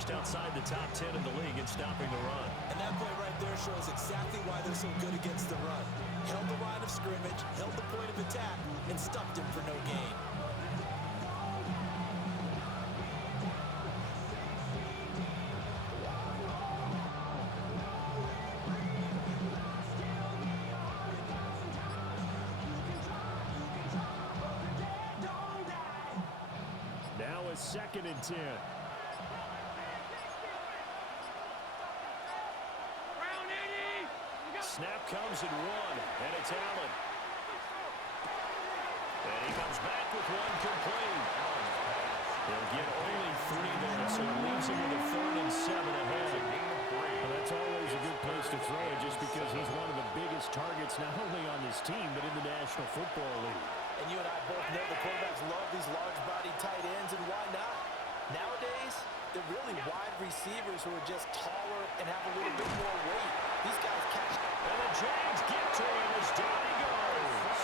just outside the top 10 in the league in stopping the run. And that play right there shows exactly why they're so good against the run. Held the line of scrimmage, held the point of attack, and stuffed him for no gain. Now a 2nd and 10. Snap comes at 1, and it's Allen. And he comes back with 1 complete. He'll get only 3 there, so it leaves him with a 3rd and 7 ahead. Well, that's always a good place to throw it just because he's one of the biggest targets not only on this team but in the National Football League. And you and I both know the quarterbacks love these large-bodied tight ends, and why not? Nowadays, they're really wide receivers who are just taller and have a little bit more weight. These guys catch. And the Jags get to him as down he goes.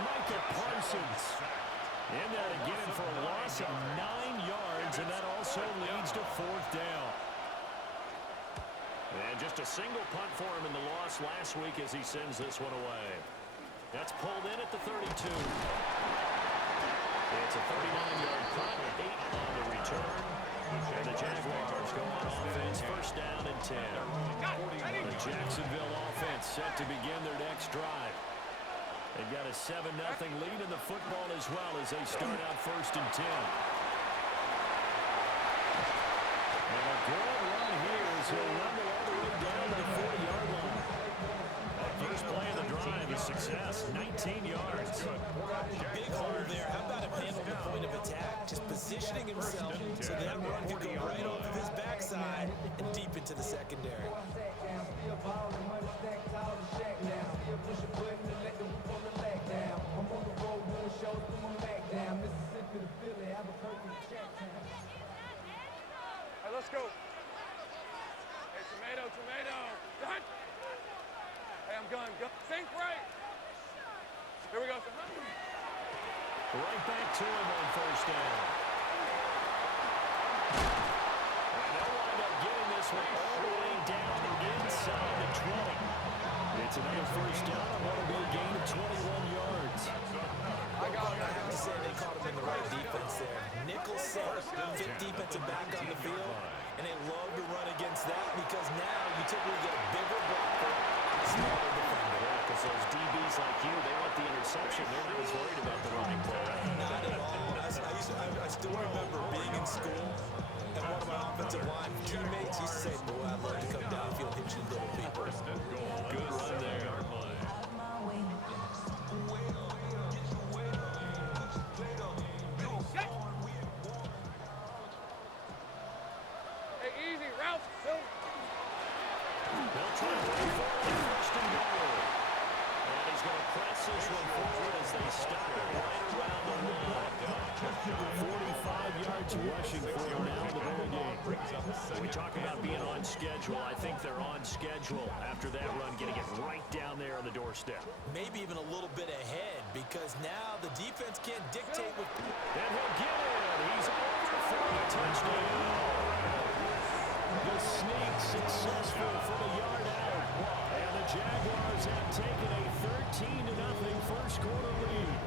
Micah Parsons in there to get him for a loss of 9 yards, and that also leads to 4th down. And just a single punt for him in the loss last week as he sends this one away. That's pulled in at the 32. It's a 39-yard punt, 8 on the return. And the Jaguars go on offense, 1st down and 10. The Jacksonville offense set to begin their next drive. They've got a 7-0 lead in the football as well as they start out 1st and 10. And a good run here as he'll rumble all the way down to the 40-yard line. First play of the drive is success, 19 yards. Big hole there. How about him handle the point of attack? Just positioning himself so that run could go right off of his backside and deep into the secondary. Hey, let's go. Hey, tomato. Done. Hey, I'm going. Go. Think right. Here we go. Right back to him on 1st down. And they'll wind up getting this one all the way down inside the 20. It's another 1st down. I want to be a gain of 21 yards. I have to say they caught him in the right defense there. Nickel set, fit defensive back on the field, and they love to run against that because now you typically get a bigger blocker and a smaller defender. Yeah, because those DBs like you, they want the interception. They're not as worried about the running play. Not at all. I still remember being in school, and one of my offensive line teammates used to say, boy, I'd love to come downfield and hit you little people. Good run there. They'll try to play forward, 1st and goal. And he's going to press this one forward as they stop it right around the line. 45 yards rushing for him now in the ball game. We talk about being on schedule. I think they're on schedule after that run, getting it right down there on the doorstep. Maybe even a little bit ahead because now the defense can't dictate what. And he'll get it. He's over for a touchdown. The sneak successful for the yard out. And the Jaguars have taken a 13-0 first quarter lead.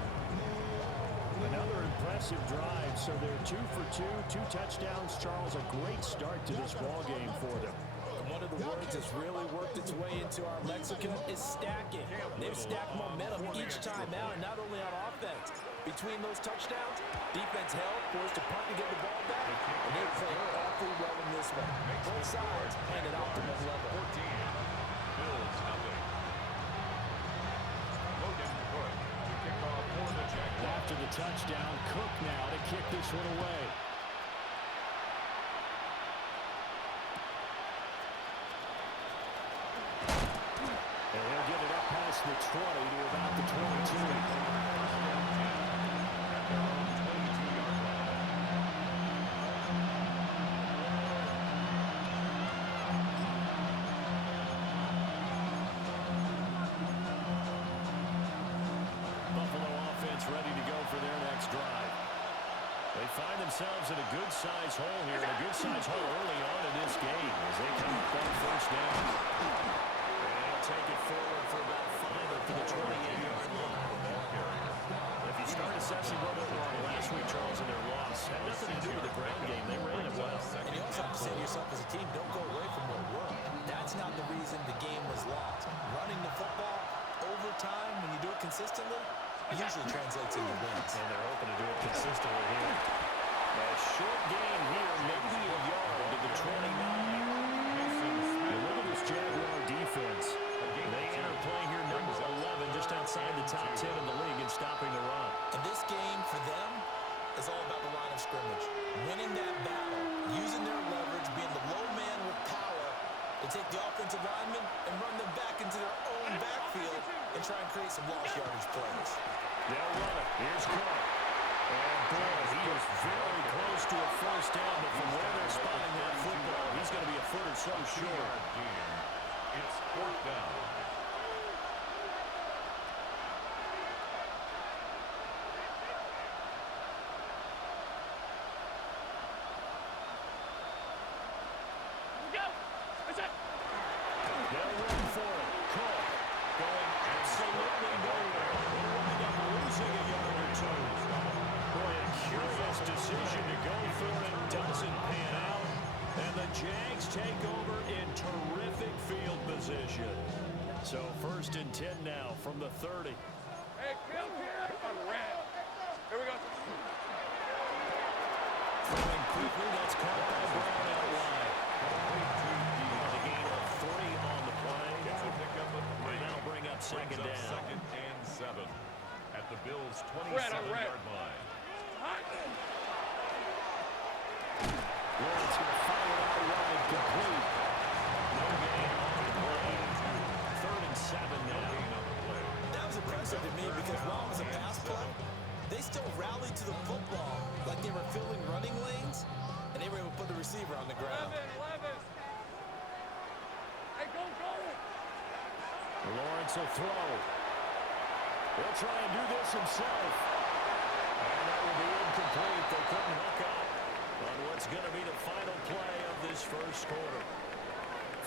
Another impressive drive, so they're 2 for 2 touchdowns. Charles, a great start to this ball game for them. And one of the words that's really worked its way into our lexicon is stacking. They've stacked momentum each time out, and not only on offense. Between those touchdowns, defense held, forced to punt to get the ball back, and they played awfully well in this one. Both sides playing at optimum level. 14. Bills nothing. Logan Cook to kick off for the Jaguars. After the touchdown, Cook now to kick this one away. And he'll get it up past the 20 to about the 22. themselves in a good-sized hole here, and a good-sized hole early on in this game as they come up on first down. And they'll take it forward for about 5 up to the 28-yard line. If you start assessing what went wrong last week, Charles, in their loss, had nothing to do with the ground game. They ran it well. And you also have to say to yourself as a team, don't go away from what worked. That's not the reason the game was lost. Running the football over time, when you do it consistently, usually translates into wins. And they're hoping to do it consistently here. A short gain here, maybe a yard to the 29. Look at this Jaguar defense. They enter play here, number 11, just outside the top 10 in the league in stopping the run. And this game, for them, is all about the line of scrimmage. Winning that battle, using their leverage, being the low man with power to take the offensive linemen and run them back into their own backfield and try and create some lost yardage plays. They'll run it. Here's Cook. And boy, he is very close to a first down, but from where they're spotting that football, he's going to be a foot or so short. It's fourth down. They'll run for it. Cook going absolutely nowhere. They'll wind up losing a yard or two. Boy, a curious decision to go for it. Doesn't pan out. And the Jags take over in terrific field position. So 1st and 10 now from the 30. Hey, kill here on red. Here we go. Throwing quickly, that's caught by Brown out wide. The gain of 3 on the play. Gets a pickup of 3. And that'll bring up second down. Second and 7 at the Bills' 27-yard line. Lawrence going to fire it out wide, complete. No gain on the play. 3rd and 7 now. That was impressive to me because while it was a pass play, they still rallied to the football like they were filling running lanes, and they were able to put the receiver on the ground. 11. Hey, go. Lawrence will throw. He'll try and do this himself. And that will be incomplete. They couldn't hook up on what's going to be the final play of this first quarter.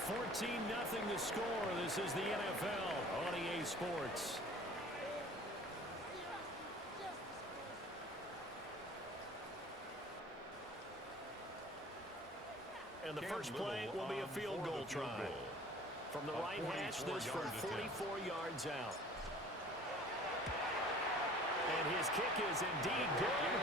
14-0 the score. This is the NFL on EA Sports. And the first play will be a field goal try. From the right hash, this from 44 yards out. And his kick is indeed good.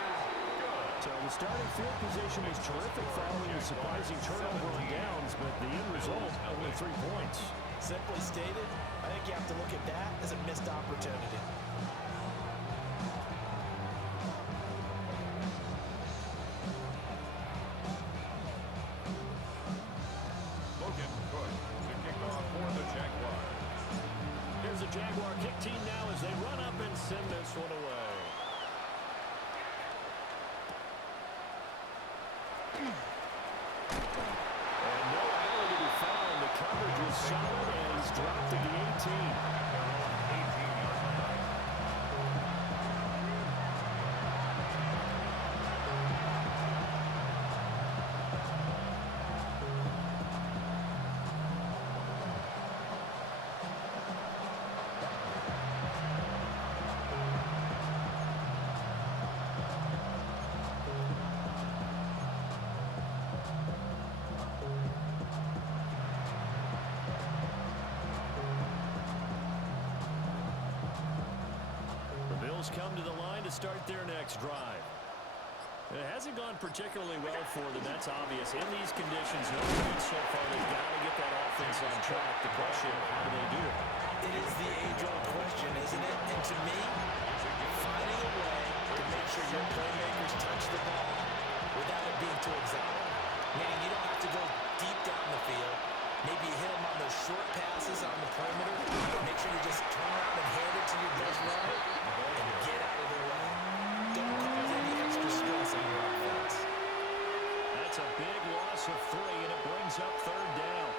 So the starting field position was terrific following the surprising turnover on downs, but the end result, only 3 points. Simply stated, I think you have to look at that as a missed opportunity. Here's the Jaguar kick team now as they run up and send this one away. And no error to be found. The coverage is solid and he's dropped to the 18. Come to the line to start their next drive. It hasn't gone particularly well for them, that's obvious. In these conditions, no lead so far. They've got to get that offense on track. The question, how do they do it? It is the age-old question, isn't it? And to me, finding a way to make sure your playmakers touch the ball without it being too exotic. Meaning you don't have to go deep down the field. Maybe you hit them on those short passes on the perimeter. Make sure you just turn around and hand it to your best runner and get out of the way. Don't cause any extra stress on your offense. That's a big loss of 3, and it brings up 3rd down.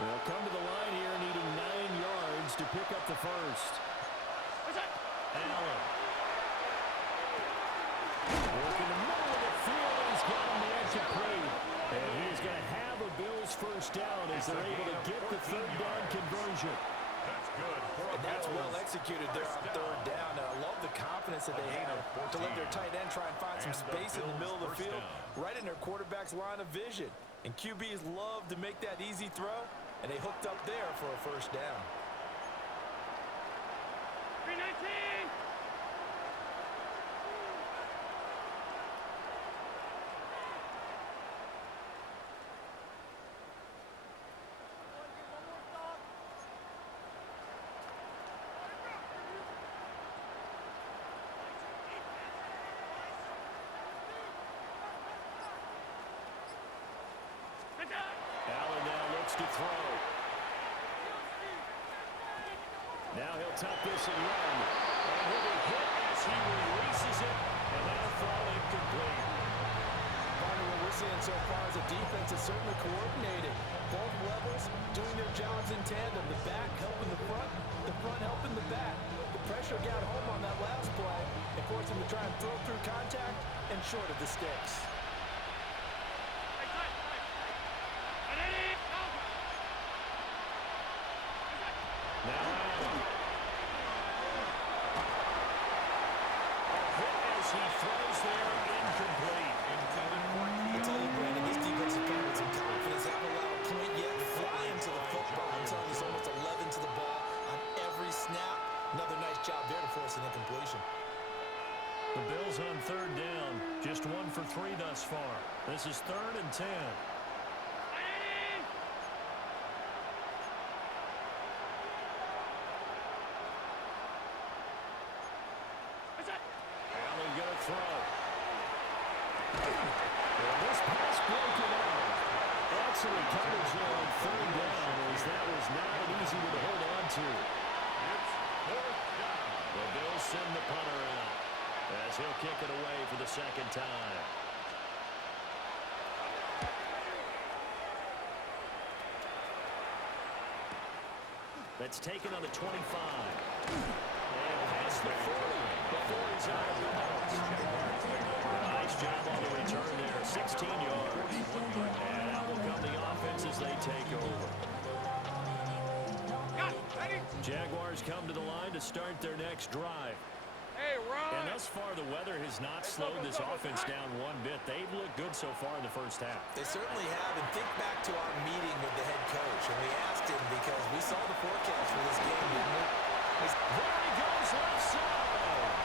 They'll come to the line here needing 9 yards to pick up the first. Allen. first down as they're able to get the third down conversion. That's good. And that's well executed there on third down. And I love the confidence that they have to let their tight end try and find some space in the middle of the field, right in their quarterback's line of vision. And QBs love to make that easy throw, and they hooked up there for a first down. 319! Allen now looks to throw. Now he'll tuck this and run. And he'll be hit as he releases it, and that'll fall incomplete. Partner, what we're seeing so far is the defense is certainly coordinated. Both levels doing their jobs in tandem. The back helping the front helping the back. The pressure got home on that last play and forced him to try and throw through contact and short of the sticks. Now Allen. A hit as he throws there, incomplete. I tell you, Brandon, this defense is playing with some confidence. They haven't allowed a point yet. Flying to the football. I'm telling you, it's almost 11 to the ball on every snap. Another nice job there to force an incompletion. The Bills on third down. Just 1 for 3 thus far. This is 3rd and 10. Allen gonna throw. Well, this pass broken out. Excellent coverage there on third down, as that was not an easy one to hold on to. It's 4th down. The Bills send the punter out as he'll kick it away for the second time. That's taken on the 25. And past the 40 before he's out of bounds. Nice job on the return there, 16 yards. And out will come the offense as they take over. Jaguars come to the line to start their next drive. Hey, Ron! And thus far, the weather has not slowed this offense down one bit. They've looked good so far in the first half. They certainly have. And think back to our meeting with the head coach. And we asked him because we saw the forecast for this game, didn't we? There he goes, left side.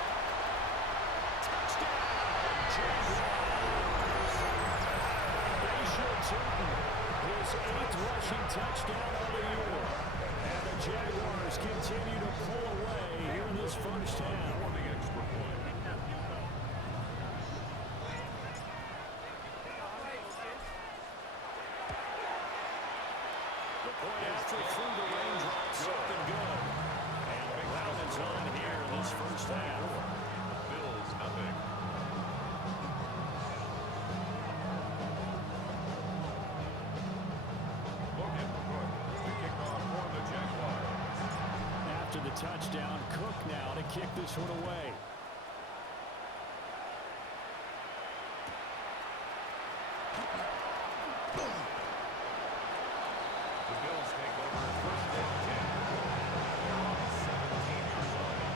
Touchdown, Jaguars. Bayshore Turton, his 8th rushing touchdown of the year. And the Jaguars continue to pull away here in this first half. For the extra point. The point after through the raindrops, looking good. And the ground is on here in this first half. Bills nothing. Logan Cook to kick off for the Jaguars. After the touchdown, Cook now to kick this one away. The Bills take over 1st and 10. They're on the 17-yard line.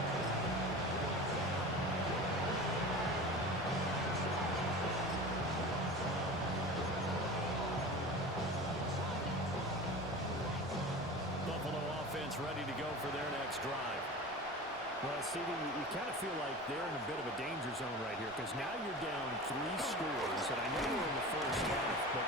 Buffalo offense ready to go for their next drive. Well, CD, you kind of feel like they're in a bit of a danger zone right here because now you're down 3 scores, and I know you're in the first half, but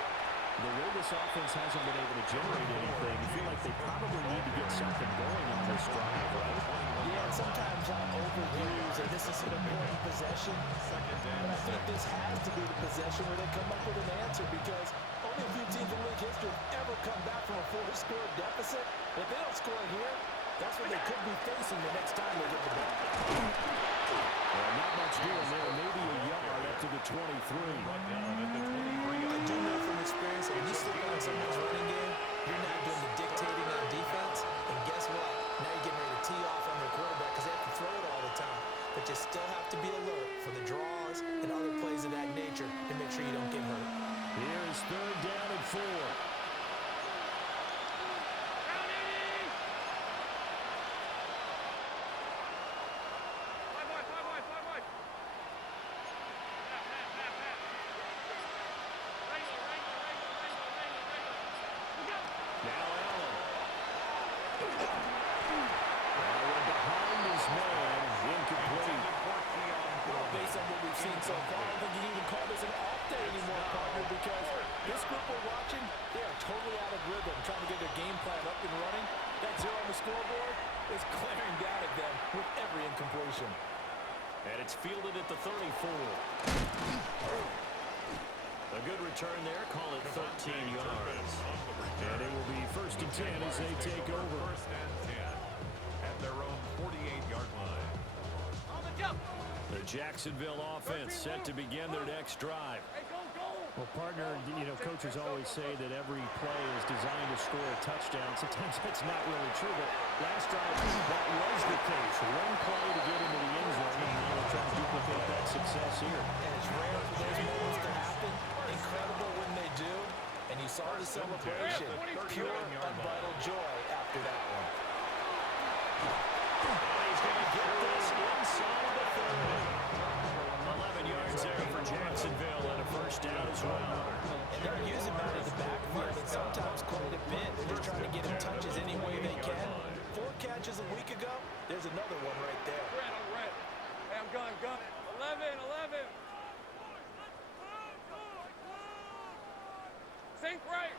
the way this offense hasn't been able to generate anything, you feel like they probably need to get something going on this drive, right? Yeah, and sometimes I overuse that this is an important possession. But I think this has to be the possession where they come up with an answer because only a few teams in league history have ever come back from a 4-score deficit. If they don't score here, that's what they could be facing the next time they get the ball. Well, not much doing there. Maybe a yard up to the 23. Brought down at the 23. I do know from experience that when you stick on someone's running game, you're not doing the dictating on defense. And guess what? Now you're getting ready to tee off on their quarterback because they have to throw it all the time. But you still have to be alert for the draws and other plays of that nature to make sure you don't get hurt. Here is 3rd down and 4. seen so far. I don't think you can even call this an off day anymore, partner, because this group we're watching, they are totally out of rhythm, trying to get their game plan up and running. That zero on the scoreboard is glaring down at them with every incompletion. And it's fielded at the 34. A good return there. Call it 13 yards. And it will be 1st and 10 as they take over. 1st and 10 at their own 48-yard line. On the jump. The Jacksonville offense set to begin their next drive. Hey, go, go. Well, partner, you know, coaches always say that every play is designed to score a touchdown. Sometimes that's not really true, but last drive, that was the case. One play to get into the end zone, and now they're trying to duplicate that success here. And it's rare for those moments to happen. Incredible when they do. And you saw the celebration. Pure, unbridled joy after that one. And he's going to get this inside the 30. 11 yards there for Jacksonville and a 1st down as well. And they're using him out of the backfield and sometimes quite a bit. They're just trying to get him touches any way they can. 4 catches a week ago. There's another one right there. Red, I'm red. Hey, I'm gun. 11. Think right.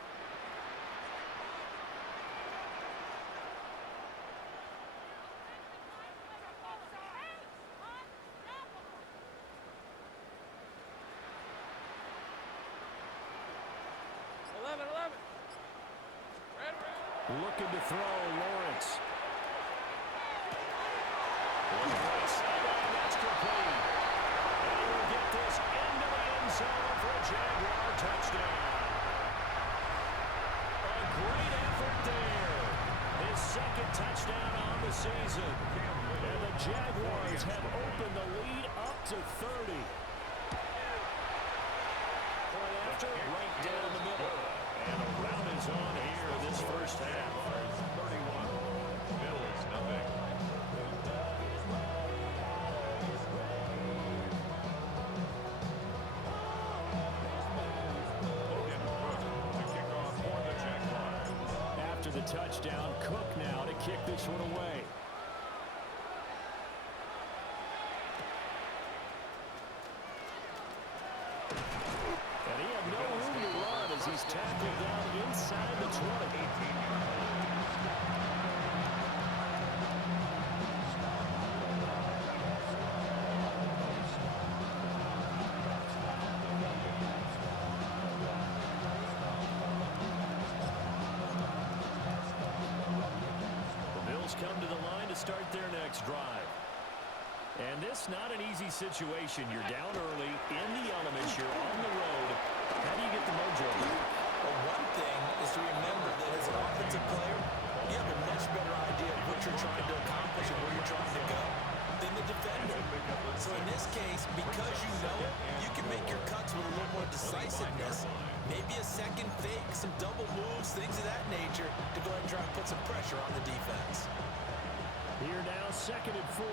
Red. Looking to throw, Lawrence. Sideline, that's complete. And he will get this into the end zone for a Jaguar touchdown. A great effort there. His 2nd touchdown on the season. And the Jaguars have opened the lead up to 30. Point after, right down the middle. And a rout is on here this 1st half. 31. Bills, nothing. Logan Cook to kick off for the Jaguars. After the touchdown, Cook now to kick this one away. And he had no room to run as he's tackled down inside the 20. The Bills come to the line to start their next drive. And this not an easy situation. You're down early, in the elements, you're on the road. How do you get the mojo back? Well, one thing is to remember that as an offensive player, you have a much better idea of what you're trying to accomplish and where you're trying to go than the defender. So in this case, because you know it, you can make your cuts with a little more decisiveness. Maybe a second fake, some double moves, things of that nature to go ahead and try and put some pressure on the defense. Here now, 2nd and 4.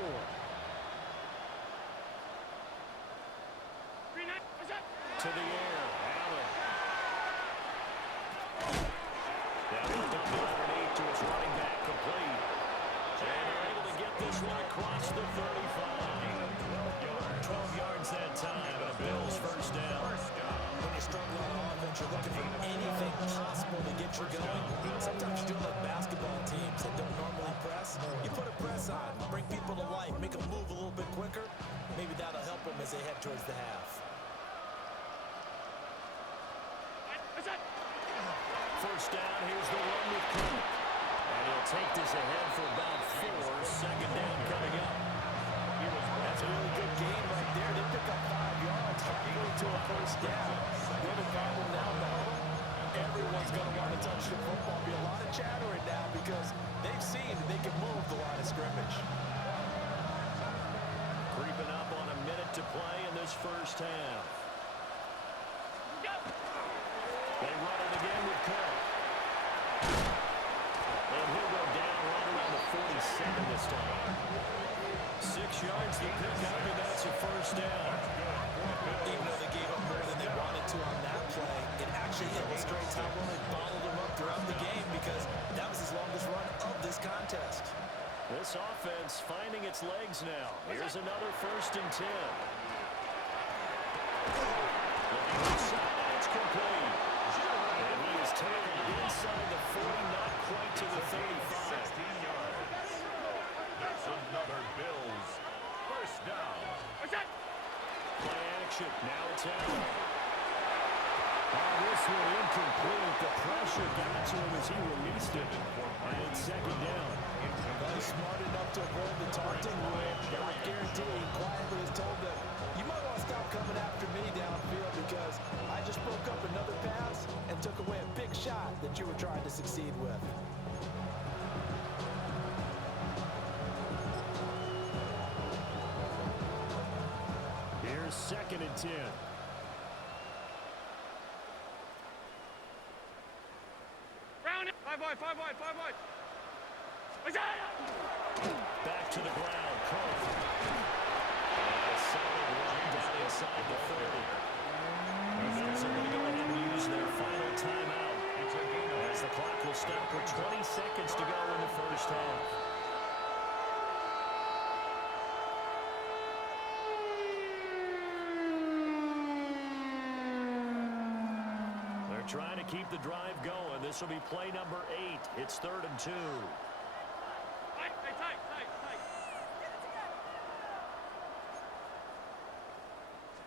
To the air, Allen. Down the double underneath to his running back, complete. And they're able to get this one across the 35. 12 yards that time, and a Bills 1st down. When you're struggling on offense, you're looking for anything possible to get you going. Sometimes you do like basketball teams that don't normally press. You put a press on, bring people to life, make them move a little bit quicker. Maybe that'll help them as they head towards the half. 1st down, here's the run with Cook. And he'll take this ahead for about 4. 2nd down coming up. That's a really good gain right there. They pick up 5 yards halfway to a 1st down. The only problem now, though, everyone's going to want to touch the football. Be a lot of chattering now because they've seen that they can move the line of scrimmage. Creeping up on a minute to play in this 1st half. They run it again with Cook. And he'll go down right around the 47 this time. 6 yards to pick up, and that's a 1st down. Even though they gave up more than they wanted to on that play, it actually illustrates how well they bottled them up throughout the game because that was his longest run of this contest. This offense finding its legs now. Here's another 1st and 10. Looking inside, and it's complete. And he is tackled inside the 40, not quite to the 35. 16 yards. That's another Bills first down. Play action. Now it's Allen. Oh, this one incomplete. The pressure got to him as he released it. And it's second down. He's smart enough to avoid the taunting rule. But I guarantee he quietly has told them, you might want to stop coming after me downfield because I just broke up another pass and took away a big shot that you were trying to succeed with. Here's 2nd and 10. Round it. 5 wide, 5 wide, 5 wide. Back to the ground. Cole. And a solid run down inside the 30. The Bills are going to go ahead and use their final timeout. As the clock will stop with 20 seconds to go in the first half. They're trying to keep the drive going. This will be play number 8. It's 3rd and 2. Tight.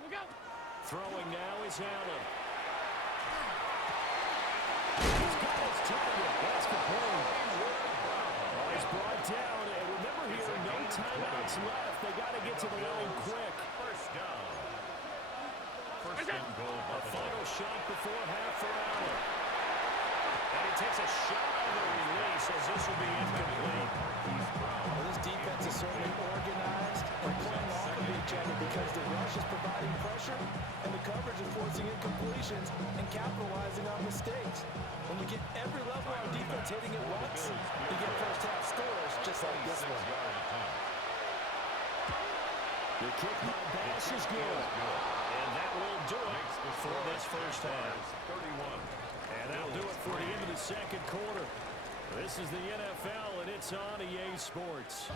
Look out. Throwing now is Allen. He's got his target. That's complete. He's brought down. And remember here, no timeouts left. They got to get to the line quick. First down. First and goal. A final shot before half for Allen. And he takes a shot on the release as this will be incomplete. Well, this defense is certainly organized and playing off of each other because the rush is providing pressure and the coverage is forcing incompletions and capitalizing on mistakes. When you get every level on defense hitting it once, you get first half scores just like this one. The kick by Bass is good. And that will do it for this first half. 31. And that'll do it for the end of the second quarter. This is the NFL, and it's on EA Sports.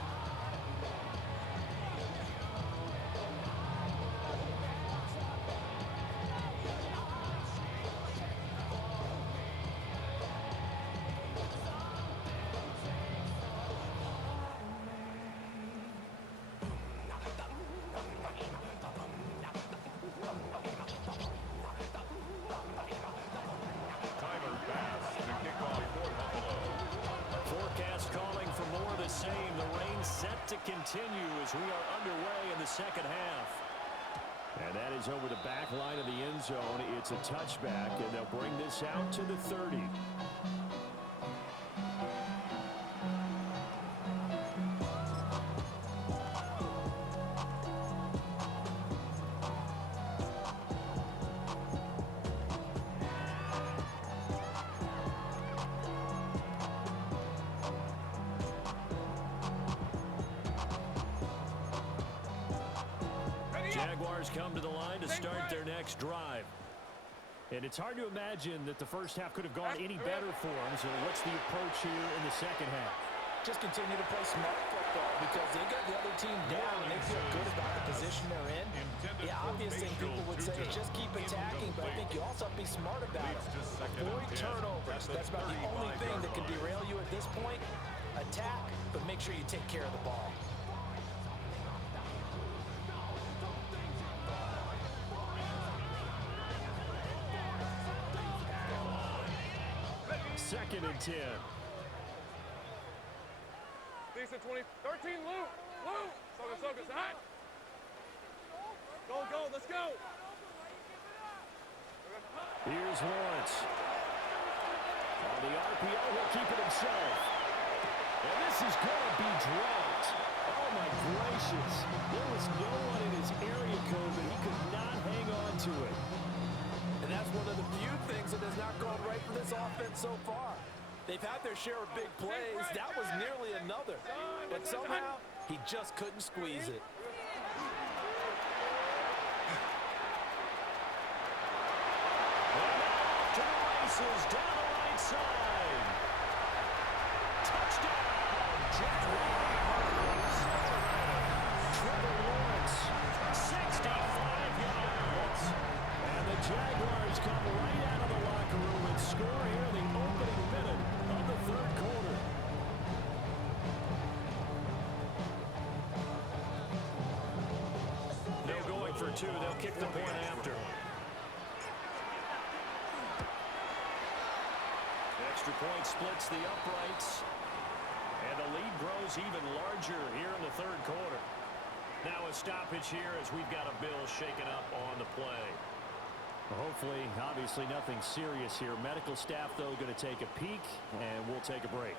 Tyler Bass to kick off for Buffalo. Forecast calling for more of the same. The rain set to continue as we are underway in the second half. And that is over the back line of the end zone. It's a touchback, and they'll bring this out to the 30. Jaguars come to the line to start their next drive. And it's hard to imagine that the first half could have gone any better for them. So what's the approach here in the second half? Just continue to play smart football because they got the other team down and they feel good about the position they're in. The obvious thing people would say is just keep attacking, but I think you also have to be smart about it. Avoid turnovers. That's about the only thing that can derail you at this point. Attack, but make sure you take care of the ball. Second and 10. Decent 20. 13, Luke. Focus. Hot. Go. Let's go. Here's Lawrence. On the RPO, he'll keep it himself. And this is going to be dropped. Oh, my gracious. There was no one in his area code, but he could not hang on to it. And that's one of the few things that has not gone right for this offense so far. They've had their share of big plays. That was nearly another. But somehow, he just couldn't squeeze it. To the races, down the right side. Touchdown, Jaguars. Trevor Lawrence, 65 yards. 2. They'll kick the point after. Extra point splits the uprights. And the lead grows even larger here in the third quarter. Now a stoppage here as we've got a bill shaken up on the play. Well, hopefully, obviously nothing serious here. Medical staff, though, going to take a peek, and we'll take a break.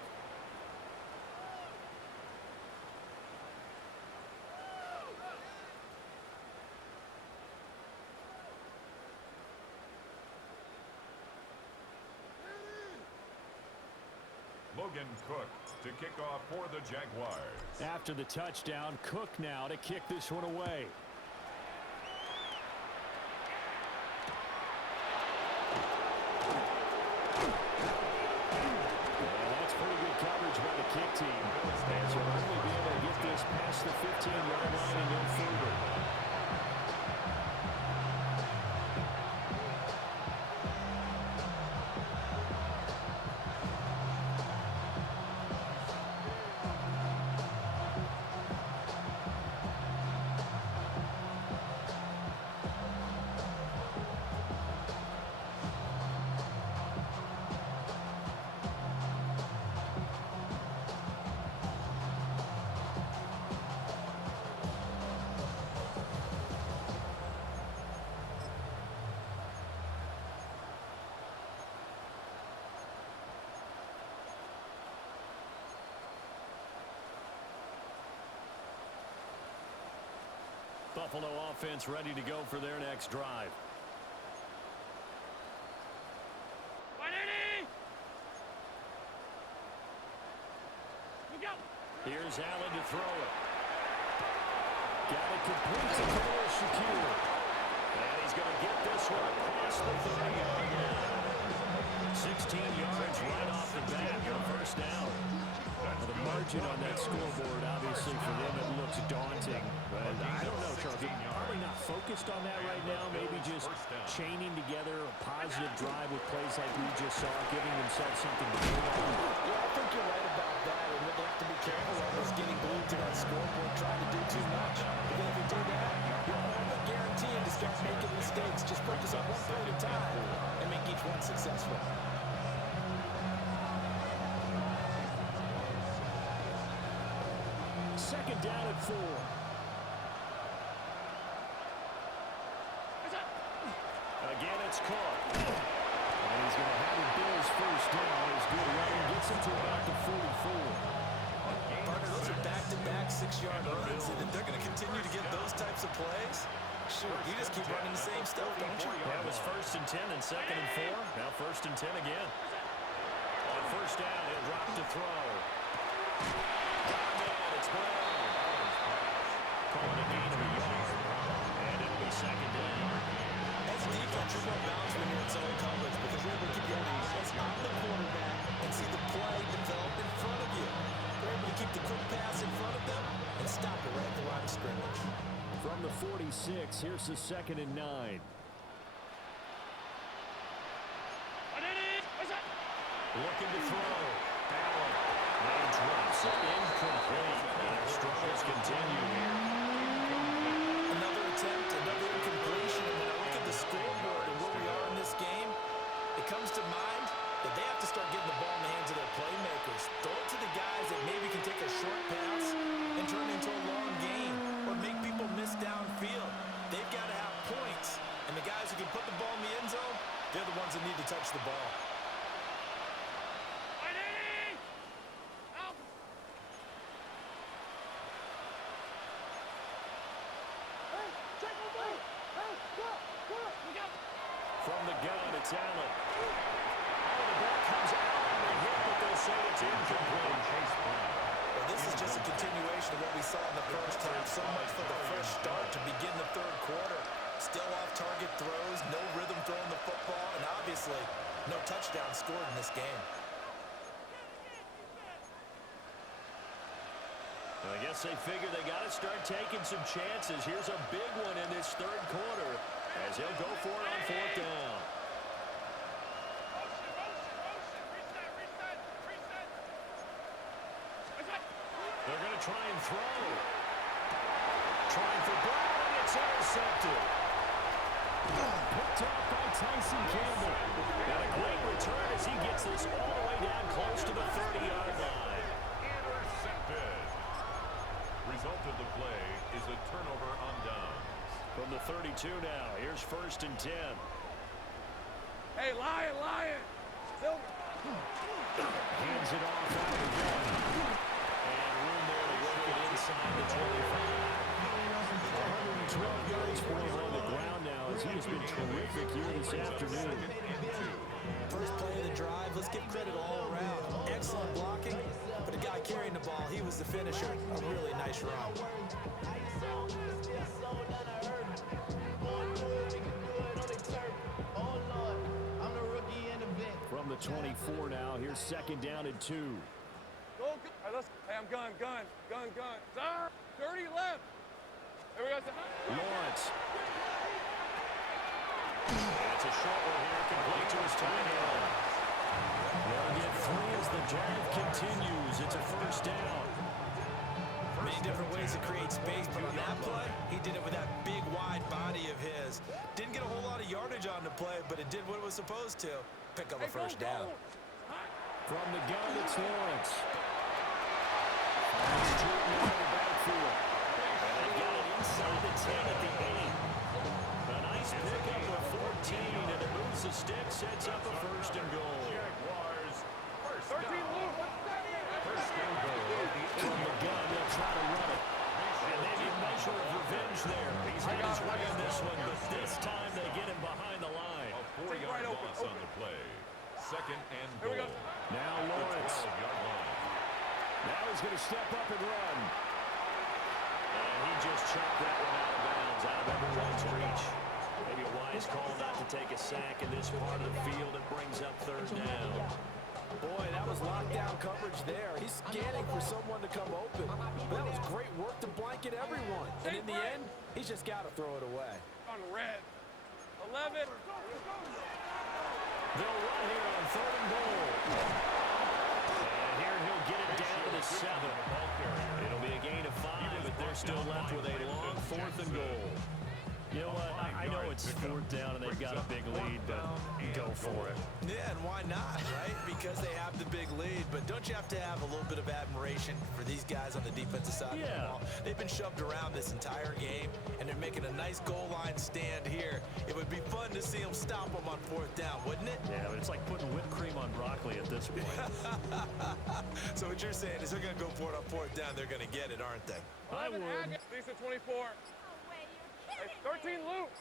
Logan Cook to kick off for the Jaguars. After the touchdown, Cook now to kick this one away. That's pretty good coverage by the kick team. As will only be able to get this past the 15-yard line and no further. Buffalo offense ready to go for their next drive. Here's Allen to throw it. Got it complete to Khalil Shakir. And he's going to get this one across the 30-yard line. 16 yards right off the bat for a first down. The margin on that scoreboard, obviously, for them, it looks daunting. But I don't know, Charles. They're probably not focused on that right now. Maybe just chaining together a positive drive with plays like we just saw, giving themselves something to do. Yeah, I think you're right about that. And what they have to be careful of is getting glued to that scoreboard, trying to do too much. Because if you do that, you're almost guaranteed to start making mistakes. Just focus on one play at a time and make each one successful. Second down at 4. Again, it's Cook. And he's going to have a Bills first down. His good running gets him to about the 44. Partner, those are back-to-back 6-yard runs, and they're going to continue to get those types of plays. Shoot, you just keep running the same stuff, don't you? That was 1st and 10 and 2nd and 4. Now 1st and 10 again. On first down, he'll drop to throw. It's Brown. Calling a gain of a yard. And it'll be second down. As a defense, you're more balanced when you're in zone coverage because you're able to keep your eyes on the quarterback and see the play develop in front of you. You're able to keep the quick pass in front of them and stop it right at the line of scrimmage. From the 46, here's the 2nd and 9. Looking to throw. Allen. Now drops it incomplete. And their struggles continue here. Another attempt, another incompletion. And when I look at the scoreboard and where we are in this game, it comes to mind that they have to start getting the ball in the hands of their playmakers. Throw it to the guys that maybe can take a short pass and turn it into a long gain or make people miss downfield. They've got to have points. And the guys who can put the ball in the end zone, they're the ones that need to touch the ball. From the gun, it's Allen. Oh, the ball comes out on the hit, but they'll say it's incomplete. Well, this is just a continuation of what we saw in the first half. So much for the fresh start to begin the third quarter. Still off-target throws, no rhythm throwing the football, and obviously no touchdown scored in this game. I guess they figure they got to start taking some chances. Here's a big one in this third quarter as he'll go for it on 4th down. They're going to try and throw. Trying for Brown, and it's intercepted. intercepted. Picked off by Tyson Campbell. And a great return as he gets this all the way down close to the 30-yard line. Intercepted. Result of the play is a turnover on downs. From the 32 now, here's 1st and 10. Hey, Lion. Silver. Hands it off out of the gun. And room there to work it inside the 25. 112 yards for him on the ground now as he has been terrific here this afternoon. First play of the drive, let's give credit all around. Excellent blocking, but the guy carrying the ball, he was the finisher. A really nice run. From the 24 now, here's 2nd down and 2. Go. Hey, I'm gun. Sir, dirty left. Here we go. Lawrence. And it's a short one here, complete to his tight end. They'll get 3 as the drive continues. It's a 1st down. Many different ways to create space, but on that play, he did it with that big, wide body of his. Didn't get a whole lot of yardage on the play, but it did what it was supposed to. Pick up a 1st down. From the gun, it's Lawrence. Finds Jordan in the backfield. And they've got it inside the 10 at the 8. A nice pickup with 14, and it moves the stick, sets up a 1st and goal. Jaguars, 13 loop. First and goal. From the gun, they'll try to run it. And maybe a measure of revenge there. He's had his way in this one, but this time they get him behind the line. A 4-yard loss on the play. 2nd and Here we goal. go. Now The Lawrence. 12-yard line. Now he's going to step up and run. And he just chopped that one out of bounds, out of everyone's reach. Maybe a wise call not to take a sack in this part of the field. It brings up 3rd down. Boy, that was lockdown coverage there. He's scanning for someone to come open. That was great work to blanket everyone. And in the end, he's just got to throw it away. On red. 11. They'll run here on 3rd and goal. And here he'll get it down to the 7. It'll be a gain of 5, but they're still left with a long 4th and goal. You know what? I know it's 4th down and they've got a big lead, but go for it. Yeah, and why not, right? Because they have the big lead. But don't you have to have a little bit of admiration for these guys on the defensive side of the ball? They've been shoved around this entire game, and they're making a nice goal line stand here. It would be fun to see them stop them on 4th down, wouldn't it? Yeah, but it's like putting whipped cream on broccoli at this point. So what you're saying is they're going to go for it on 4th down. They're going to get it, aren't they? I would. Lisa 24. Hey, 13 loop.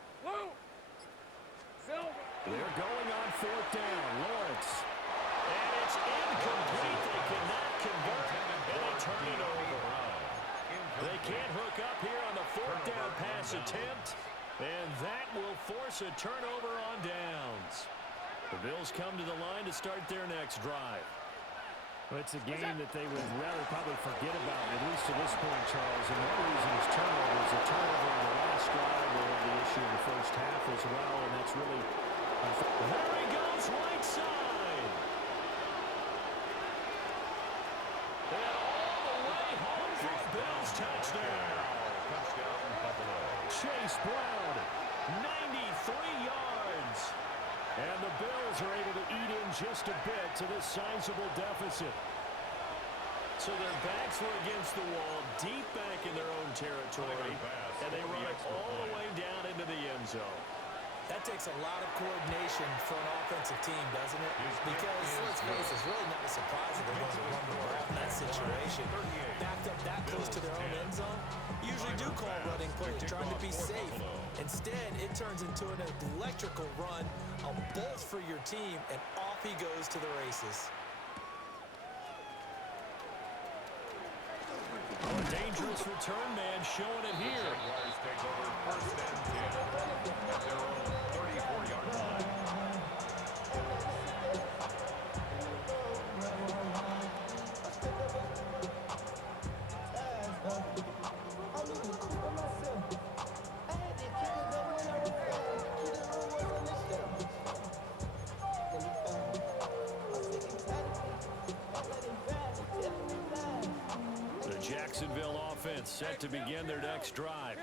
Silver. They're going on 4th down. Lawrence. And it's incomplete. They cannot convert, and they turn it over. They can't hook up here on the 4th down pass attempt, and that will force a turnover on downs. The Bills come to the line to start their next drive. Well, it's a game that they would rather probably forget about, at least to this point, Charles. And one reason is turnovers. A turnover on the last drive will have the issue in the first half as well, and that's really... there he goes, right side. And all the way home for a Bills touchdown. Touchdown, Buffalo. Chase Brown, 93 yards. And the Bills are able to eat in just a bit to this sizable deficit. So their backs were against the wall, deep back in their own territory, and they run it all the way down into the end zone. That takes a lot of coordination for an offensive team, doesn't it? Because, let's face it, it's really not a surprise that they're going to run the ball in that situation. Backed up that close to their own end zone, usually do call running plays, trying to be safe. Instead, it turns into an electrical run, a bolt for your team, and off he goes to the races. A dangerous return man showing it here. Jaguars take over 1st and 10 at their own 34-yard line. The Jacksonville offense set to begin their next drive.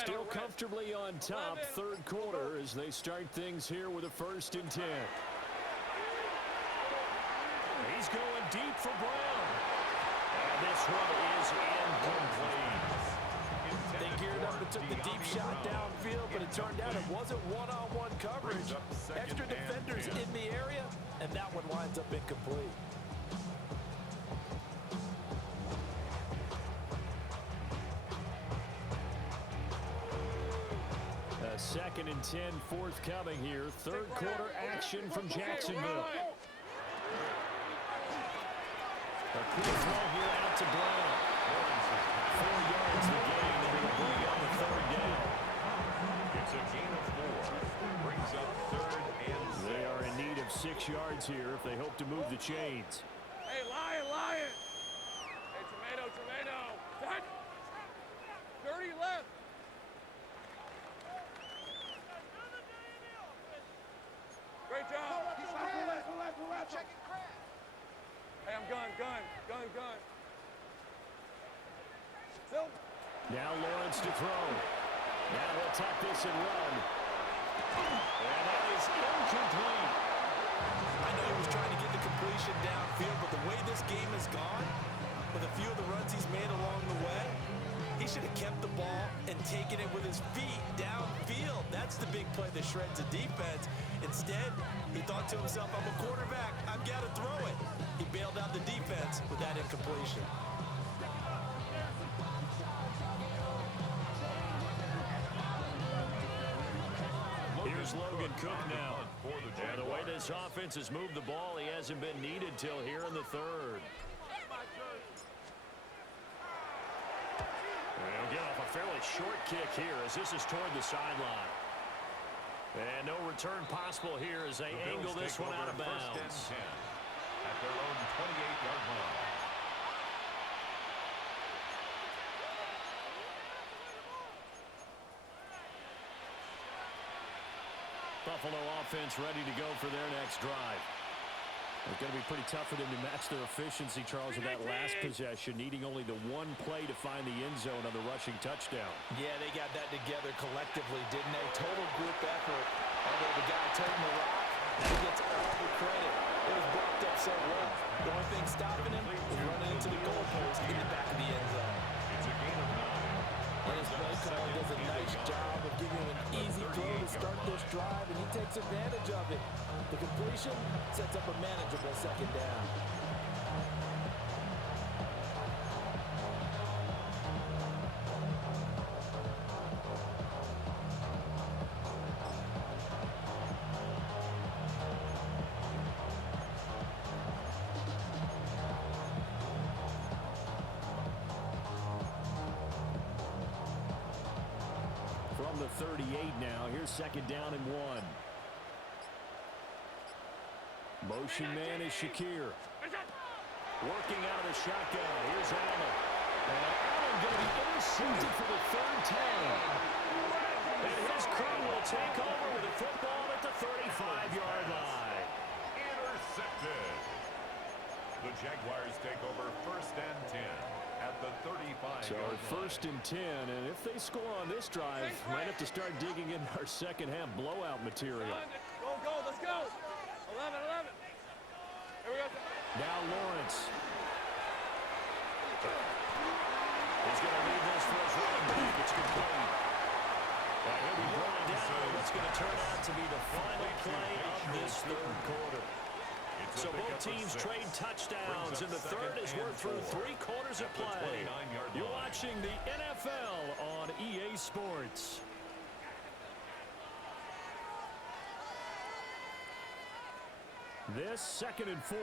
Still red. comfortably on top, third quarter, as they start things here with a 1st and 10. He's going deep for Brown. And this one is incomplete. They geared up and took the deep shot downfield, but it turned out it wasn't one-on-one coverage. Extra defenders in the area, and that one winds up incomplete. A 2nd and 10 forthcoming here. Third quarter action from Jacksonville. A quick throw here out to Brown. 4 yards the gain, and it'll bring up the 3rd down. It's a gain of 4. Brings up 3rd and 6. They are in need of 6 yards here if they hope to move the chains. Hey, lion. Hey, tomato. Touch. 30 left. Great job. Hey, I'm gun. Still. Now Lawrence to throw. Now he'll tuck this and run. And that is incomplete. I know he was trying to get the completion downfield, but the way this game has gone, with a few of the runs he's made along the way, he should have kept the ball and taken it with his feet downfield. That's the big play that shreds the defense. Instead, he thought to himself, I'm a quarterback, I've got to throw it. He bailed out the defense with that incompletion. Here's Logan Cook now. And the way this offense has moved the ball, he hasn't been needed till here in the 3rd. He'll get off a fairly short kick here as this is toward the sideline. And no return possible here as they angle this one out of bounds. 1st and 10 at their own 28-yard line. Buffalo offense ready to go for their next drive. It's going to be pretty tough for them to match their efficiency, Charles, in that last possession, needing only the one play to find the end zone on the rushing touchdown. Yeah, they got that together collectively, didn't they? Total group effort. Although the guy taking the rock, he gets all the credit. It was blocked up so well. The only thing stopping him was running into the goalpost in the back of the end zone. It's a gain of 9. And his play caller does a nice job of giving him an easy throw to start this drive, and he takes advantage of it. The completion sets up a manageable 2nd down. From the 38 now, here's 2nd down and 1. Motion man is Shakir. Working out of the shotgun. Here's Allen. And Allen going to be intercepted for the 3rd time. And his crew will take over with the football at the 35-yard line. Intercepted. The Jaguars take over 1st and 10 at the 35-yard So line. 1st and 10, and if they score on this drive, might have to start digging in our second-half blowout material. Go, let's go. 11. Here we go. Now Lawrence. He's going to leave this for his running back. It's complete. And he'll be brought down. What's going to turn out to be the final play of this 3rd quarter. So both teams trade touchdowns, and the 3rd as we're through 3 quarters of play. You're watching the NFL on EA Sports. This 2nd and 4.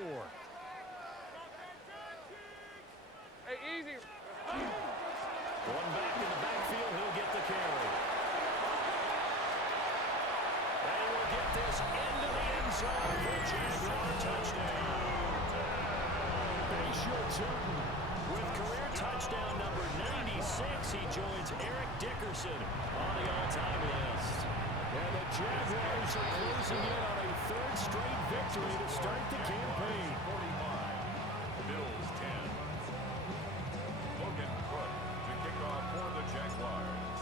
Hey, easy. One back in the backfield, he'll get the carry. And he will get this into the end zone for a Jaguar touchdown. Bayshore Tootin with career touchdown number 96. He joins Eric Dickerson on the all-time list. And the Jaguars are closing in on a 3rd straight victory to start the campaign. 45. Bills 10. Logan Cook to kick off for the Jaguars.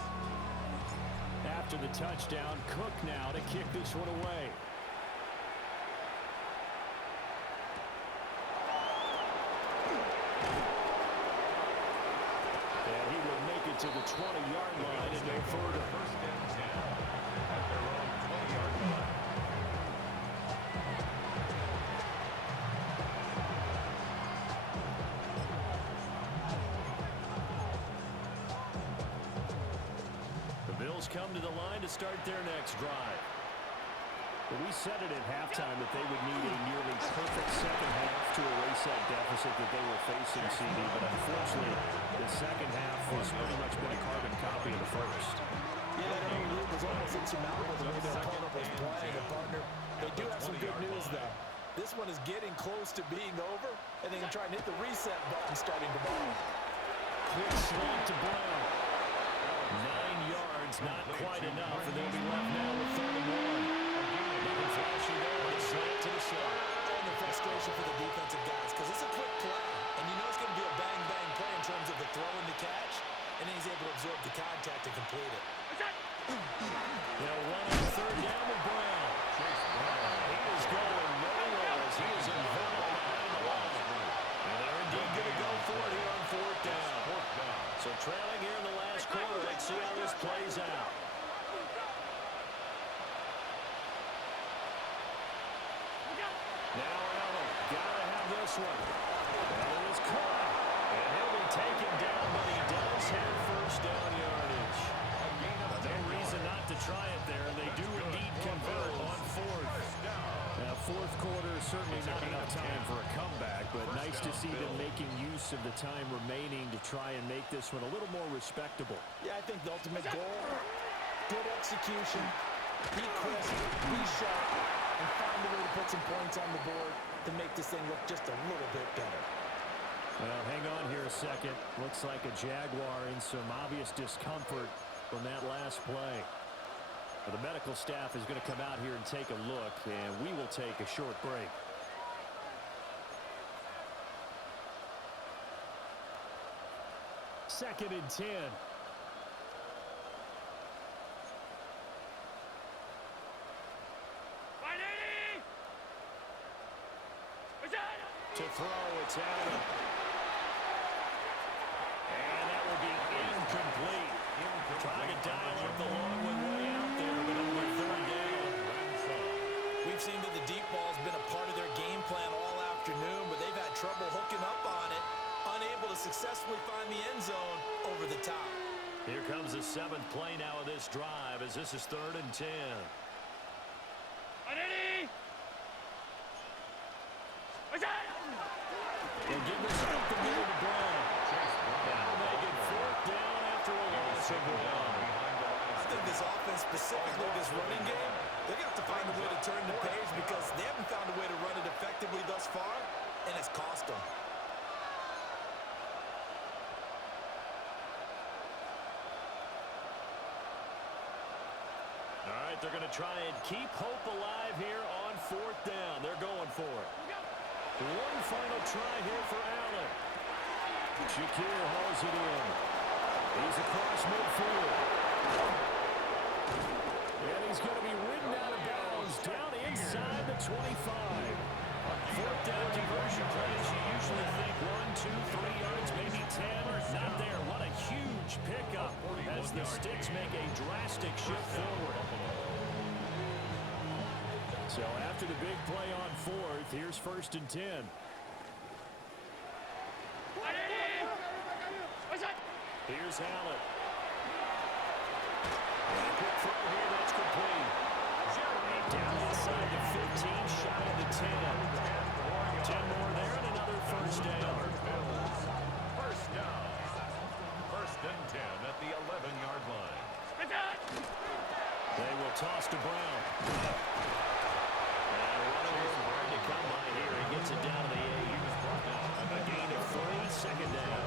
after the touchdown. Cook now to kick this one away. And he will make it to the 20-yard line and no further. First and 10 at their own 20-yard line. The Bills come to the line to start their next drive. Well, we said it at halftime that they would need a nearly perfect second half to erase that deficit that they were facing, CD, but unfortunately, the second half has pretty much been a carbon copy of the first. Yeah, that early lead was almost insurmountable the way their opponent was playing. And partner, they do have some good news, though. This one is getting close to being over, and they can try and hit the reset button starting tomorrow. Quick slant to Brown. 9 yards, not quite enough, and they'll be left now with 3rd and 1. Nothing flashy there, but a slant to the slot. And the frustration for the defensive guys, because it's a quick play, and you know it's going to be a bang-bang play in terms of the throw and the catch, and then he's able to absorb the contact to complete it. They'll run on 3rd down with Brown. He is going nowhere as he is involved behind the line. And they're indeed going to go for it here on 4th down. So trailing here in the last quarter, let's see how this plays out. Now Allen, gotta have this one. And it is caught. And he'll be taken down, but he does have 1st down yardage. No reason not to try it there. They do indeed convert on 4th. Now, 4th quarter, certainly not enough time for a comeback, but nice to see them making use of the time remaining to try and make this one a little more respectable. Yeah, I think the ultimate goal, good execution, be crisp, be sharp, and find a way to put some points on the board to make this thing look just a little bit better. Well, hang on here a second. Looks like a Jaguar in some obvious discomfort from that last play. Well, the medical staff is going to come out here and take a look, and we will take a short break. Second and 10. To throw, it's Allen. And that will be incomplete. Trying to dial up the long one way out there, but only 3rd down. We've seen that the deep ball has been a part of their game plan all afternoon, but they've had trouble hooking up on it, unable to successfully find the end zone over the top. Here comes the 7th play now of this drive as this is 3rd and 10. They'll give this up the middle to Brown. That'll make it 4th down after a loss of 1. I think this offense, specifically this running game, they're going to have to find a way to turn the page because they haven't found a way to run it effectively thus far, and it's cost them. All right, they're going to try and keep hope alive here on 4th down. They're going for it. One final try here for Allen. Shakir hauls it in. He's across midfield. And he's going to be ridden out of bounds down inside the 25. 4th down conversion plays, you usually think 1, 2, 3 yards, maybe 10. Not there. What a huge pickup as the Sticks make a drastic shift forward. So after the big play on 4th, here's 1st and 10. Here's Allen. And a quick throw here, that's complete. Down inside the 15, shy of the 10. 10 more there and another 1st down. 1st down. 1st and 10 at the 11-yard line. They will toss to Brown. And running is hard to come by here. He gets it down to the 8. A gain of 3, 2nd down.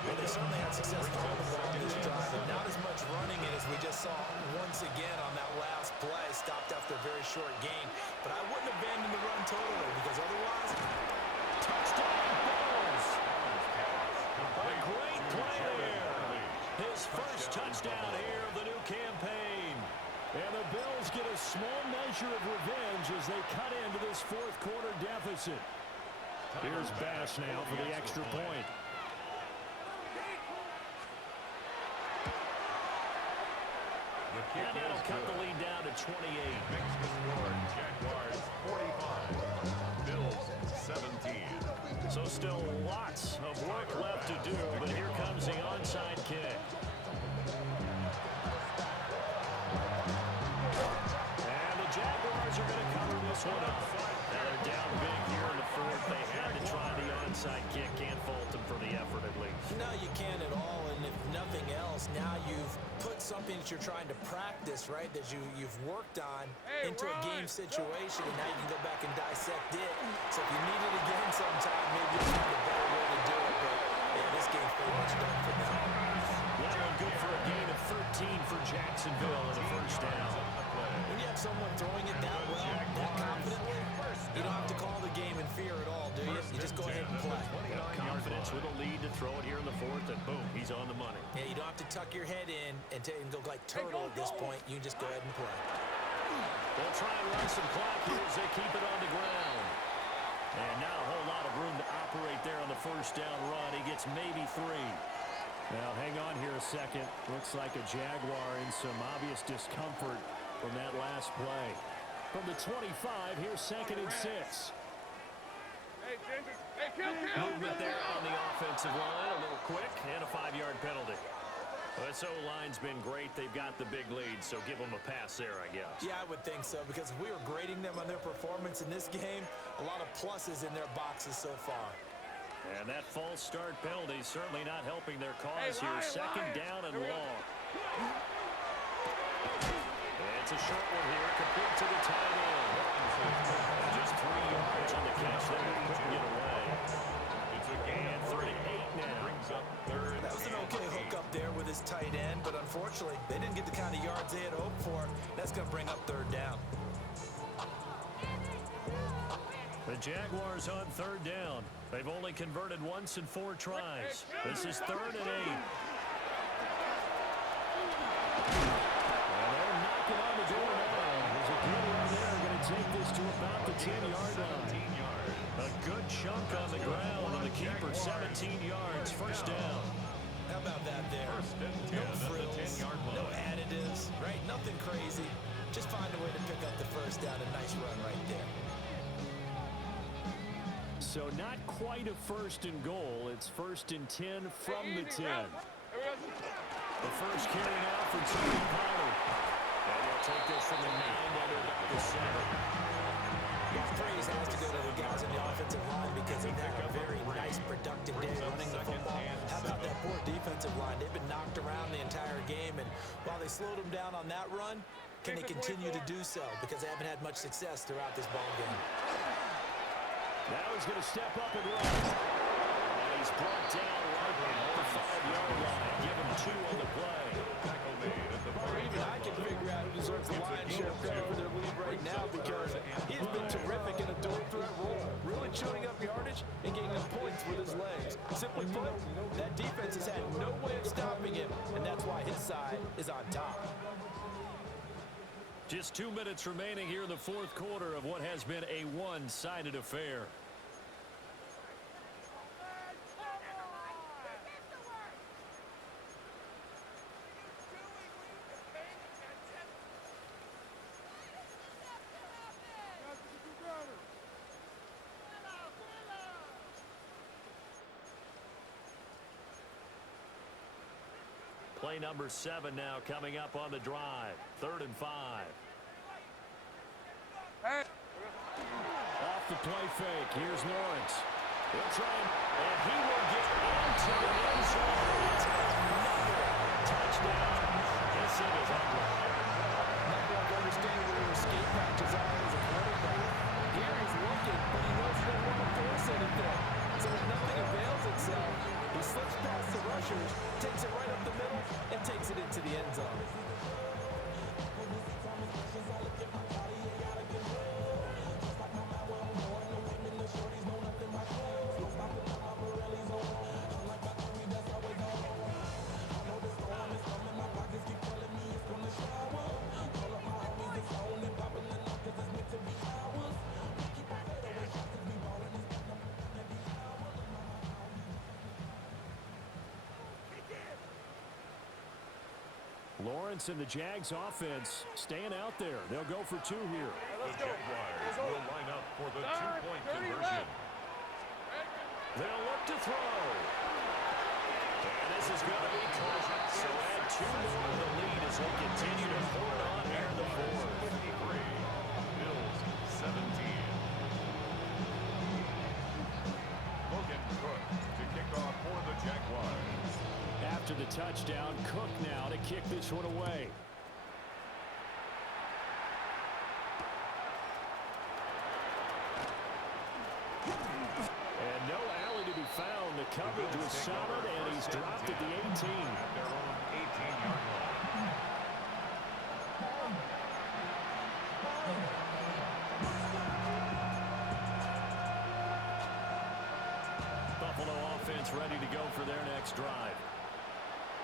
Well, they certainly had success throwing the ball in this drive, and not as much running it as we just saw once again on that last play, stopped after a very short gain. But I wouldn't abandon the run totally, because otherwise, Touchdown, Bills! A great play there. His first touchdown here of the new campaign. Jaguars get a small measure of revenge as they cut into this fourth quarter deficit. Here's Bass now for the extra point. And that'll cut the lead down to 28. Makes the score Jaguars 45, Bills 17. So still lots of work left to do, but here comes the onside kick. And the Jaguars are going to cover this one up. They're down big here in the fourth. They had to try the onside kick. Can't fault them for the effort at least. No, you can't at all. And if nothing else, now you've put something that you're trying to practice, right, that you've worked on into a game situation, and now you can go back and dissect it. So if you need it again sometime, maybe you'll find a better way to do it. But yeah, this game's pretty much done for them. Well, good for a gain of 13 for Jacksonville and a first down. When you have someone throwing it that well, that confidently, you don't have to call the game in fear at all, do you? You just go ahead and play. Confidence with a lead to throw it here in the fourth, and boom, he's on the money. Yeah, you don't have to tuck your head in and go like turtle at this point. You just go ahead and play. They'll try and run some clock here as they keep it on the ground. And not a whole lot of room to operate there on the first down run. He gets maybe 3. Now, hang on here a second. Looks like a Jaguar in some obvious discomfort from that last play. From the 25, here's 2nd and 6. Hey, Ginger. Hey, kill. Movement there on the offensive line. A little quick and a 5-yard penalty. Well, this O-line's been great. They've got the big lead, so give them a pass there, I guess. Yeah, I would think so, because if we were grading them on their performance in this game, a lot of pluses in their boxes so far. And that false start penalty certainly not helping their cause here. Second down and long. It's a short one here, complete to the tight end. Just 3 yards on the catch there. Couldn't get away. It's a gain of 38 now. Brings up 3rd. That was an okay hook up there with his tight end, but unfortunately, they didn't get the kind of yards they had hoped for. That's going to bring up 3rd down. The Jaguars on 3rd down. They've only converted once in 4 tries. This is 3rd and 8. On the door now. There's a good run there. Going to take this to about the 10-yard line. A good chunk on the ground on the keeper. 17 yards. First down. How about that there? No frills, no additives, right? Nothing crazy. Just find a way to pick up the first down. A nice run right there. So not quite a 1st and goal. It's 1st and 10 from the 10. The first carry now for Tony Pollard. And they'll take this from the 9 down to about the 7. Yeah, praise has to go to the guys in the offensive line because they've had a very nice, productive day running the football. How about that poor defensive line? They've been knocked around the entire game, and while they slowed them down on that run, can they continue to do so? Because they haven't had much success throughout this ball game. Now he's going to step up and run. And he's brought down right at the 5-yard line. Give him 2 on the play. Or even I can figure out who deserves the lion's share of credit for their lead right now, because he's been terrific in a dual threat role, really chewing up yardage and getting them points with his legs. Simply put, that defense has had no way of stopping him, and that's why his side is on top. Just 2 minutes remaining here in the fourth quarter of what has been a one-sided affair. Play number 7 now coming up on the drive. 3rd and 5. Hey. Off the play fake. Here's Lawrence. He'll try and he will get into the end zone. It's another touchdown. This thing is ugly. Not going to understand where your escape patches are as a quarterback. Here he's looking, but he knows he doesn't want to force anything. So if nothing avails itself, he slips past the rushers, takes it right up the middle, and takes it into the end zone. Lawrence and the Jags offense staying out there. They'll go for two here. The Jaguars will line up for the two-point conversion. They'll look to throw. And this is going to be caught. So add two more to the lead as they continue to hold on here in the fourth. 53, Bills 17. Logan Cook to kick off for the Jaguars. After the touchdown, Cook now to kick this one away. And no alley to be found. The coverage was solid, and he's dropped at the 18. At their own 18-yard line. Buffalo offense ready to go for their next drive.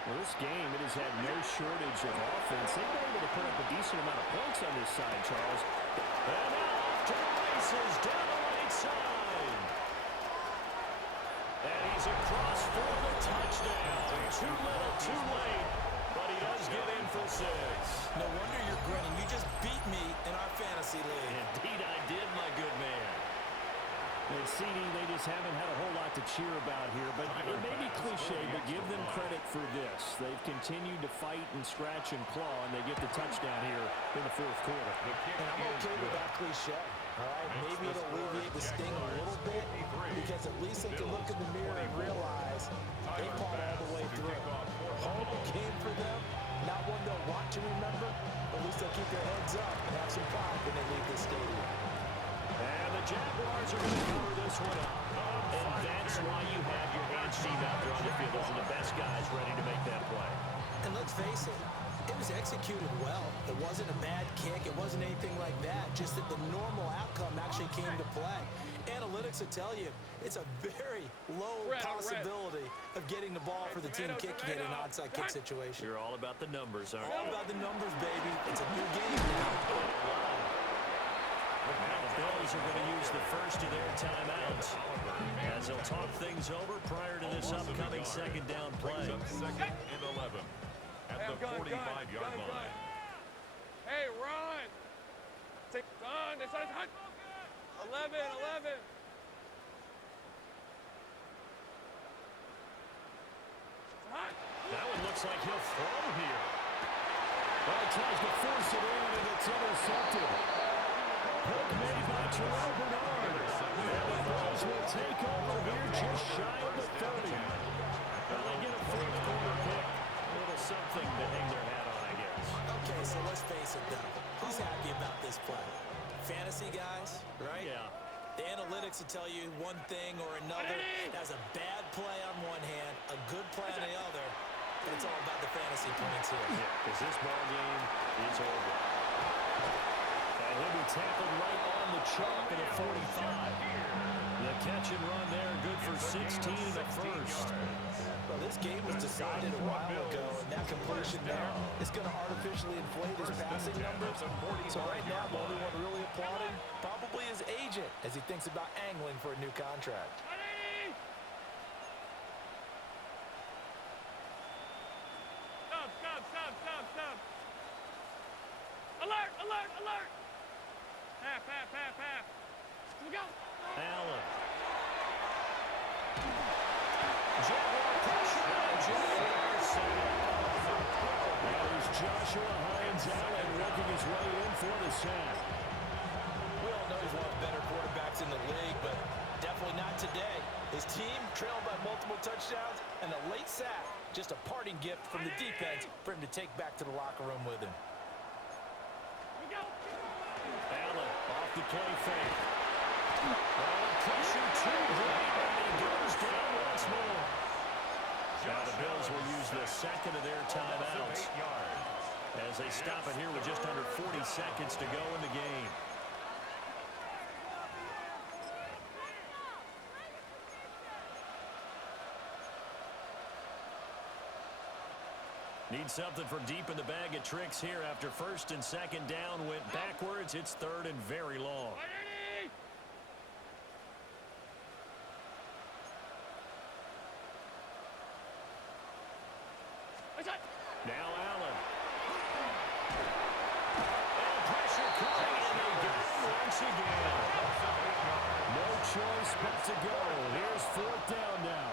Well, this game, it has had no shortage of offense. They've been able to put up a decent amount of points on this side, Charles. And now off to the races down the right side. And he's across for the touchdown. Too little, too late. But he does get in for 6. No wonder you're grinning. You just beat me in our fantasy league. Indeed I did, my good man. And CD, they just haven't had a whole lot to cheer about here. But it may be cliche, but give them credit for this. They've continued to fight and scratch and claw, and they get the touchdown here in the fourth quarter. And I'm okay with that cliche. All right, maybe it'll alleviate the sting a little bit because at least they can look in the mirror and realize they fought all the way through. Home came for them, not one they'll want to remember, but at least they'll keep their heads up and have some pride when they leave the stadium. And the Jaguars are going to cover this one up. And that's why you have your hands team out there on the field. Those are the best guys ready to make that play. And let's face it, it was executed well. It wasn't a bad kick. It wasn't anything like that. Just that the normal outcome actually came to play. Analytics will tell you it's a very low possibility of getting the ball for the team kicking it in an onside kick situation. You're all about the numbers, aren't you? All about the numbers, baby. It's a new game now. Now the Bills are going to use the first of their timeouts as they'll talk things over prior to this upcoming second down play. Second and 11 at the 45-yard line. Hey, run! Take on. It's 11, 11. That one looks like he'll throw here. Well, he tries to force it in, and it's intercepted. Hook made by Terrell Bernard. And the Bills will take over here just shy of the 30. Well, they get a fourth quarter pick. A little something to hang their hat on, I guess. Okay, so let's face it, though. Who's happy about this play? Fantasy guys, right? Yeah. The analytics will tell you one thing or another. That's a bad play on one hand, a good play on the other, but it's all about the fantasy points here. Yeah, because this ball game is over. And he'll be tackled right on the chalk at a 45. The catch and run there, good for 16 in the first. Well, this game was decided a while ago, and that completion there is going to artificially inflate his passing numbers. So right now, the only one really applauding probably his agent as he thinks about angling for a new contract. Stop. Alert, alert, alert. Half. We go. Allen. Jaguar pressure. Jaguar sack. There's Joshua Hines-Allen working his way in for the sack. We all know he's one of the better quarterbacks in the league, but definitely not today. His team trailed by multiple touchdowns, and a late sack, just a parting gift from the defense for him to take back to the locker room with him. Allen off the play fake. Pressure too great, and he goes down once more. Now the Bills will use the second of their timeouts as they stop it here with just under 40 seconds to go in the game. Need something from deep in the bag of tricks here after first and second down went backwards. It's third and very long. Now Allen. spot to go. Here's fourth down now.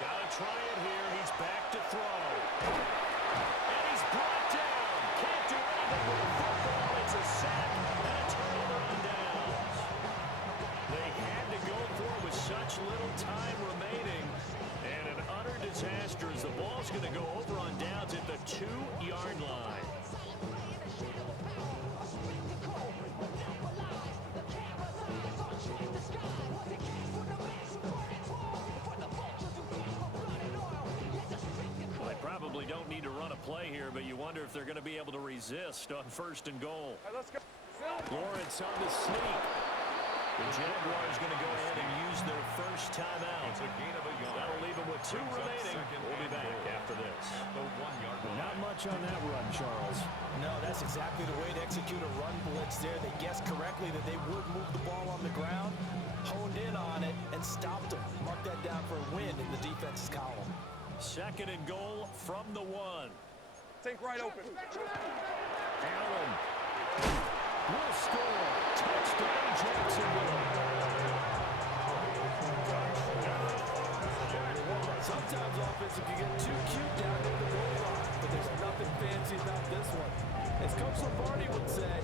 Gotta try it here. He's back to throw. And he's brought down. Can't do anything with the football. It's a sack and a turnover on downs. They had to go for it with such little time remaining. And an utter disaster as the ball's going to go over on downs at the 2-yard line. Probably don't need to run a play here, but you wonder if they're going to be able to resist on first and goal. Hey, let's go. Lawrence on the sneak. The Jaguars going to go ahead and use their first timeout. It's a gain of a yard. That'll leave them with 2 remaining. We'll be back after this. The 1-yard line. Not much on that run, Charles. No, that's exactly the way to execute a run blitz there. They guessed correctly that they would move the ball on the ground, honed in on it, and stopped them. Mark that down for a win in the defense's column. Second and goal from the 1. Think right open. Allen will score. Touchdown, Jacksonville. Sometimes offensive can get too cute down near the goal line, but there's nothing fancy about this one. As Coach Lombardi would say,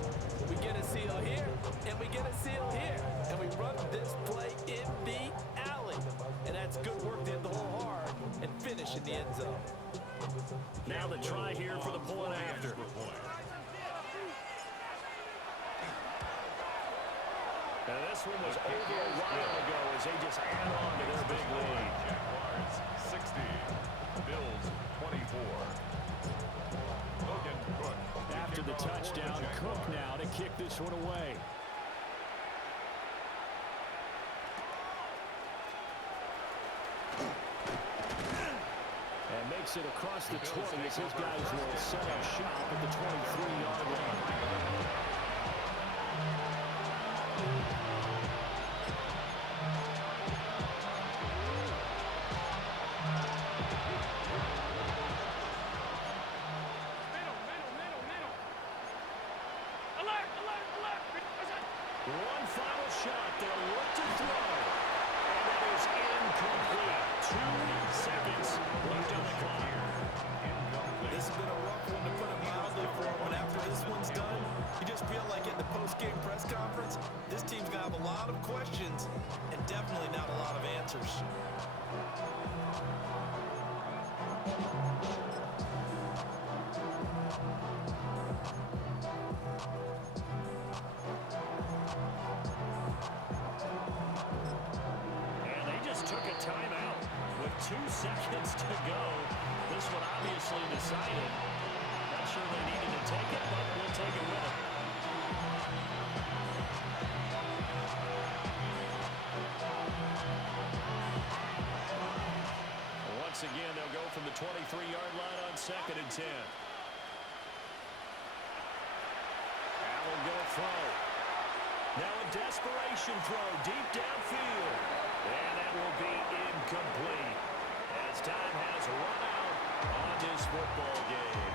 we get a seal here, and we get a seal here, and we run this play in the alley. And that's good work to hit the hole hard and finish in the end zone. Now the try here for the point after. And this one was over a while ago as they just add on to their big lead. Jaguars 60, Bills 24. Logan Cook. After the touchdown, Cook now to kick this one away. And makes it across the 20 as his guys will set up shop at the 23-yard line. One final shot. They'll look to throw. And it is incomplete. 2 seconds left on the clock. This has been a rough one to put it mildly for him, but after this one's done, you just feel like at the post-game press conference, this team's going to have a lot of questions and definitely not a lot of answers. And they just took a timeout with 2 seconds to go. This one obviously decided. Not sure they needed to take it, but we'll take it with them. Once again, they'll go from the 23-yard line on 2nd and 10. Allen going to throw. Now a desperation throw deep downfield. And that will be incomplete as time has run out on this football game.